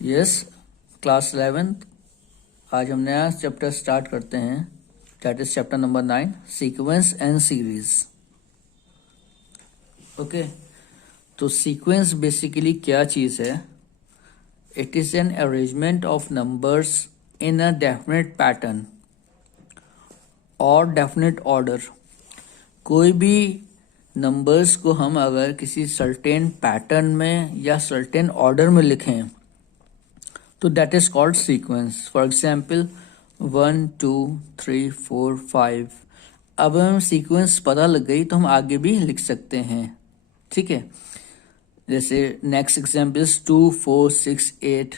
Yes, class 11th। आज हम नया चैप्टर स्टार्ट करते हैं, that is chapter number 9, sequence and series. Okay, तो सीक्वेंस बेसिकली क्या चीज है? It is an arrangement of numbers in a definite pattern और डेफिनेट ऑर्डर। कोई भी नंबर्स को हम अगर किसी सर्टेन पैटर्न में या सर्टेन ऑर्डर में लिखें तो that is called sequence. For example 1 2 3 4 5। अब हमें सीक्वेंस पता लग गई तो हम आगे भी लिख सकते हैं, ठीक है। जैसे next example 2 4 6 8,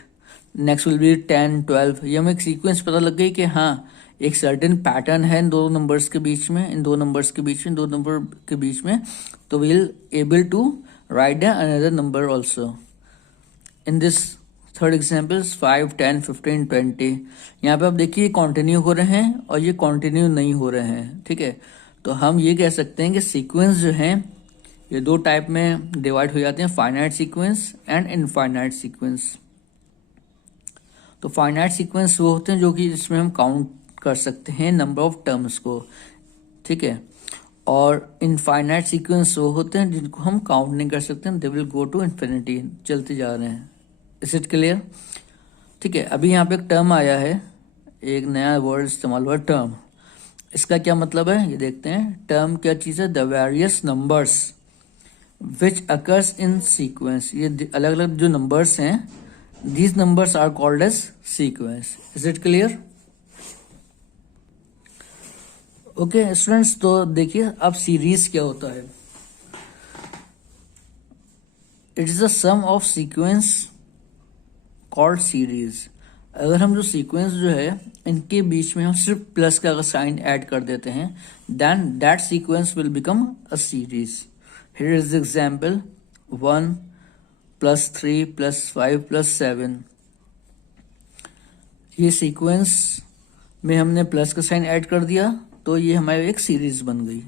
next will be 10 12। ये हमें एक सीक्वेंस पता लग गई कि हाँ एक सर्टेन पैटर्न है इन दो नंबर्स के बीच में, इन दो नंबर्स के बीच में, दो नंबर के बीच में, तो will able to write another number also. In this third example 5 10 15 20। यहाँ पे आप देखिए कंटिन्यू हो रहे हैं और ये कंटिन्यू नहीं हो रहे हैं, ठीक है। तो हम ये कह सकते हैं कि सीक्वेंस जो है ये दो टाइप में डिवाइड हो जाते हैं, finite sequence and infinite sequence. तो फाइनाइट सीक्वेंस वो होते हैं जो कि जिसमें हम काउंट कर सकते हैं नंबर ऑफ टर्म्स को, ठीक है। और इनफाइनाइट सीक्वेंस वो होते हैं जिनको हम काउंट नहीं कर सकते, they will go to infinity, चलते जा रहे हैं। Is it clear? ठीक है। अभी यहाँ पे एक टर्म आया है, एक नया वर्ड इस्तेमाल हुआ टर्म। इसका क्या मतलब है ये देखते हैं। टर्म क्या चीज है? The various numbers which occurs in sequence. ये अलग अलग जो नंबर्स हैं, these numbers are called as sequence. Is it clear? Okay students, तो देखिए अब सीरीज क्या होता है। It is the sum of sequence called series. अगर हम जो सीक्वेंस जो है इनके बीच में हम सिर्फ प्लस का अगर साइन ऐड कर देते हैं then that sequence will become a series. Here is the example 1 + 3 + 5 + 7। ये सीक्वेंस में हमने प्लस का साइन ऐड कर दिया तो ये हमारी एक सीरीज बन गई।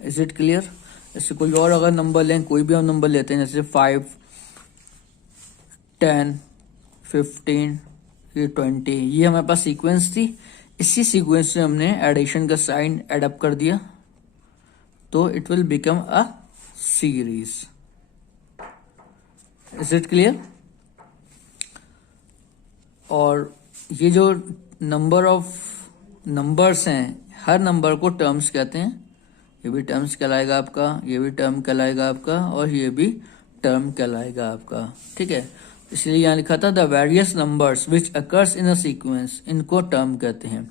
Is it clear? ऐसे कोई और अगर नंबर लें, कोई भी हम नंबर लेते हैं जैसे 5 10 15 ये 20, ये हमारे पास सीक्वेंस थी। इसी सीक्वेंस से हमने एडिशन का साइन एड अप कर दिया तो it will become a series. Is it clear? और ये जो नंबर ऑफ नंबर्स हैं, हर नंबर को टर्म्स कहते हैं। ये भी टर्म्स कहलाएगा आपका, ये भी टर्म कहलाएगा आपका, और ये भी टर्म कहलाएगा आपका, ठीक है। इसलिए यहाँ लिखा था the various numbers which occurs in a sequence, इनको टर्म कहते हैं।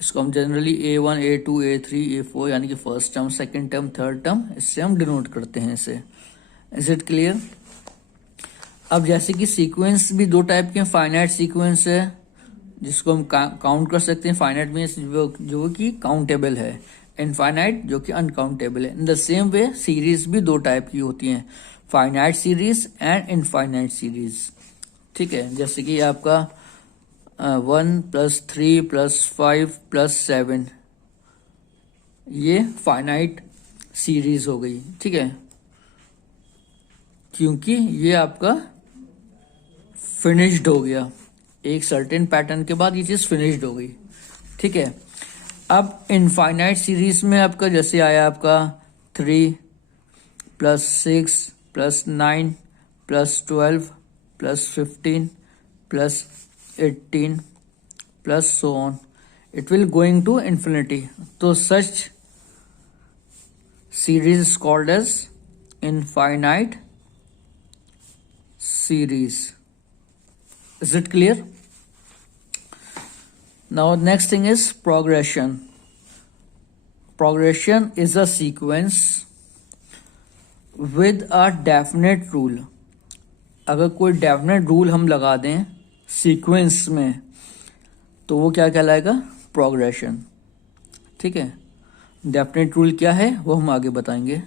इसको हम generally A1 A2 A3 A4 यानी कि first term, second term, third term, इससे हम डिनोट करते हैं इसे। Is it clear? अब जैसे कि सीक्वेंस भी दो टाइप के, फाइनाइट सीक्वेंस है जिसको हम काउंट कर सकते हैं, फाइनाइट मींस जो कि काउंटेबल है, इनफाइनाइट जो कि अनकाउंटेबल है। In the same way series भी दो टाइप की होती हैं, finite series and infinite series, ठीक है। जैसे कि आपका 1 + 3 + 5 + 7 ये फाइनाइट सीरीज हो गई, ठीक है, क्योंकि ये आपका फिनिश्ड हो गया, एक सर्टेन पैटर्न के बाद ये चीज फिनिश्ड हो गई, ठीक है। अब इनफाइनाइट सीरीज में आपका जैसे आया आपका 3 + 6 + 9 + 12 + 15 + 18 + so on, it will going to infinity. तो such series is called as infinite series. Is it clear? Now next thing is progression. Progression is a sequence with a definite rule. अगर कोई definite rule हम लगा दें sequence में तो वो क्या कहलाएगा? प्रोग्रेशन, ठीक है। डेफिनेट रूल क्या है वो हम आगे बताएंगे।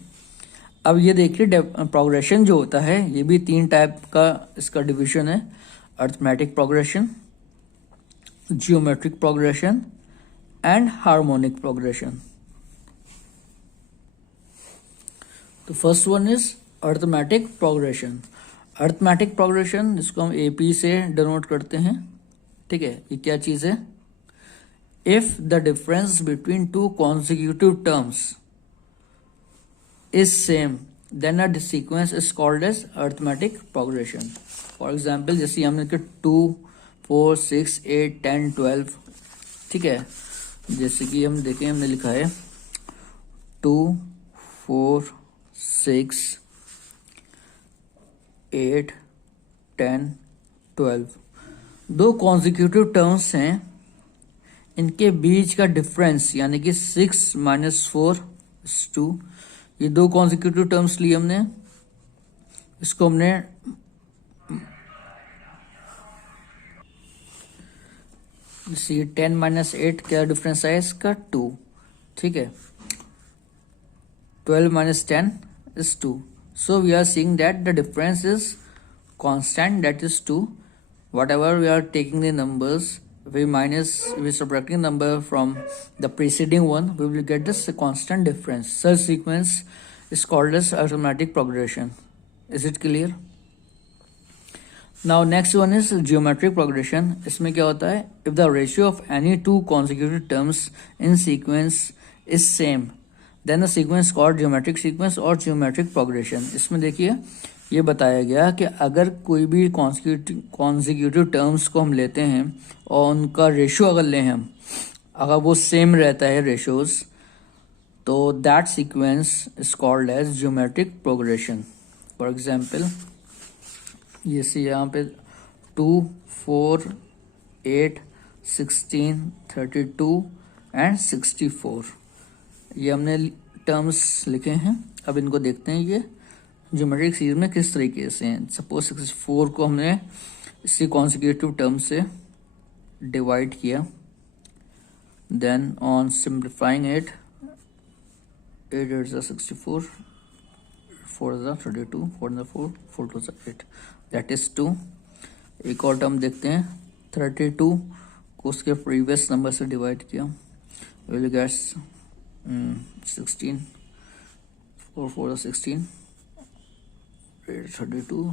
अब ये देखिए प्रोग्रेशन जो होता है ये भी तीन टाइप का इसका डिवीजन है, arithmetic progression, geometric progression and harmonic progression. तो first one is arithmetic progression. Arithmetic progression, जिसको हम AP से डिनोट करते हैं, ठीक है, ये क्या चीज है? If the difference between two consecutive terms is same then a sequence is called as arithmetic progression. For example, जैसे हमने 2, 4, 6, 8, 10, 12, ठीक है, जैसे कि हम देखें, हमने लिखा है 2, 4, 6, 8, 10, 12. दो कॉन्जिक्यूटिव टर्म्स हैं, इनके बीच का डिफरेंस यानी कि 6 - 4 = 2. ये दो कॉन्जिक्यूटिव टर्म्स लिए हमने, इसको हमने सी 10 - 8 क्या डिफरेंस है इसका? 2, ठीक है. 12 - 10 is 2. So we are seeing that the difference is constant, that is 2. Whatever we are taking the numbers, we subtracting number from the preceding one, we will get this constant difference. Such sequence is called as arithmetic progression. Is it clear? Now next one is geometric progression. इसमें क्या होता है? If the ratio of any two consecutive terms in sequence is same, then the sequence called geometric sequence or geometric progression. इसमें देखिए ये बताया गया कि अगर कोई भी कॉन्जिक्यूटिव टर्म्स को हम लेते हैं और उनका रेशियो अगर लें हम, अगर वो सेम रहता है रेशियोज, तो that sequence is called as geometric progression. For example, जैसे यहाँ पे 2, 4, 8, 16, 32 एंड 64 ये हमने टर्म्स लिखे हैं. अब इनको देखते हैं ये ज्योमेट्रिक सीरीज में किस तरीके से हैं. सपोज 64 को हमने इसी कॉन्जिक्यूटिव टर्म से डिवाइड किया, then on simplifying it, 8 8 64, 4 32, 4 4, 4 2 8, that is 2. एक और टर्म देखते हैं, 32 को उसके प्रीवियस नंबर से डिवाइड किया, will get 16, 4 4 16, 32,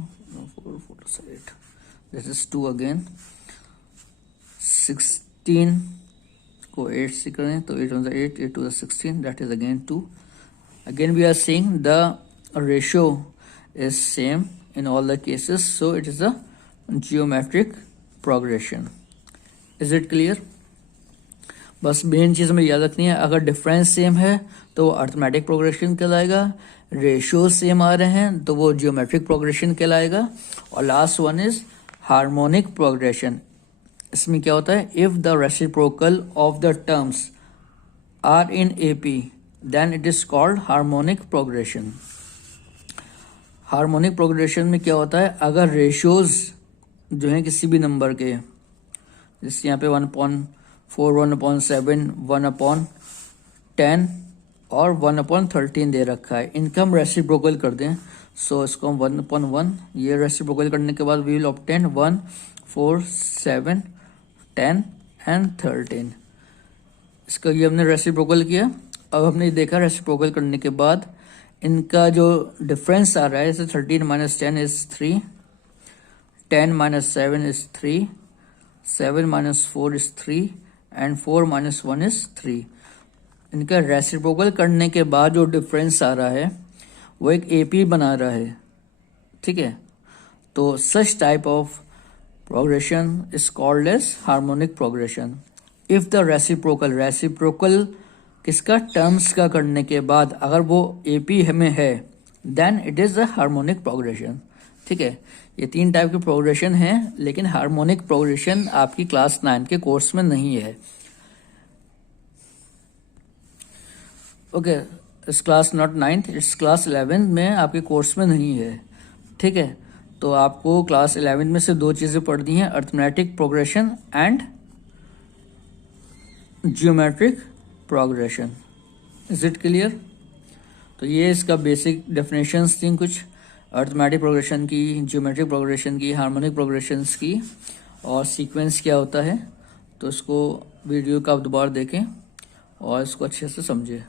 4 4 8, this is 2 again. 16 को 8 से करें तो 8 1 8, 8 2 16, that is again 2. Again we are seeing the ratio is same in all the cases, so it is a geometric progression. Is it clear? बस main चीज हमें याद रखनी है, अगर डिफरेंस सेम है तो वो अर्थमेटिक प्रोग्रेशन कहलाएगा, रेशियो सेम आ रहे हैं तो वो जियोमेट्रिक प्रोग्रेशन कहलाएगा, और last one is harmonic progression. इसमें क्या होता है? If the reciprocal of the terms are in AP, then it is called harmonic progression. Harmonic progression में क्या होता है? अगर रेशियोज जो हैं किसी भी नंबर के, जैसे यहाँ पे 1/4, 1/7, 1/10 और 1/13 दे रखा है, इनका हम रेसिप्रोकल कर दें, सो इसको हम 1/1, ये रेसिप्रोकल करने के बाद वी विल ऑब्टेन 1, 4, 7, 10 एंड 13. इसका ये हमने रेसिप्रोकल किया. अब हमने देखा रेसिप्रोकल करने के बाद इनका जो डिफरेंस आ रहा है, जैसे 13 - 10 is 3, 10 - 7 is 3, 7 - 4 is 3 and 4 - 1 is 3. इनका रेसिप्रोकल करने के बाद जो डिफरेंस आ रहा है वो एक AP बना रहा है, ठीक है. तो such type of progression is called as harmonic progression. If the reciprocal किसका? टर्म्स का करने के बाद अगर वो AP में है, then it is the harmonic progression. ठीक है, ये 3 टाइप के प्रोग्रेशन हैं, लेकिन हार्मोनिक प्रोग्रेशन आपकी क्लास 9 के कोर्स में नहीं है. ओके, इस क्लास नॉट 9th, इस क्लास 11 में आपके कोर्स में नहीं है. ठीक है, तो आपको क्लास 11 में से 2 चीजें पढ़नी है, arithmetic progression and geometric progression. Is it clear? तो ये इसका बेसिक डेफिनेशंस थी कुछ अर्थमेटिक प्रोग्रेशन की, जियोमेट्रिक प्रोग्रेशन की, हार्मोनिक प्रोग्रेशंस की, और सीक्वेंस क्या होता है. तो इसको वीडियो का आप दोबारा देखें और इसको अच्छे से समझें.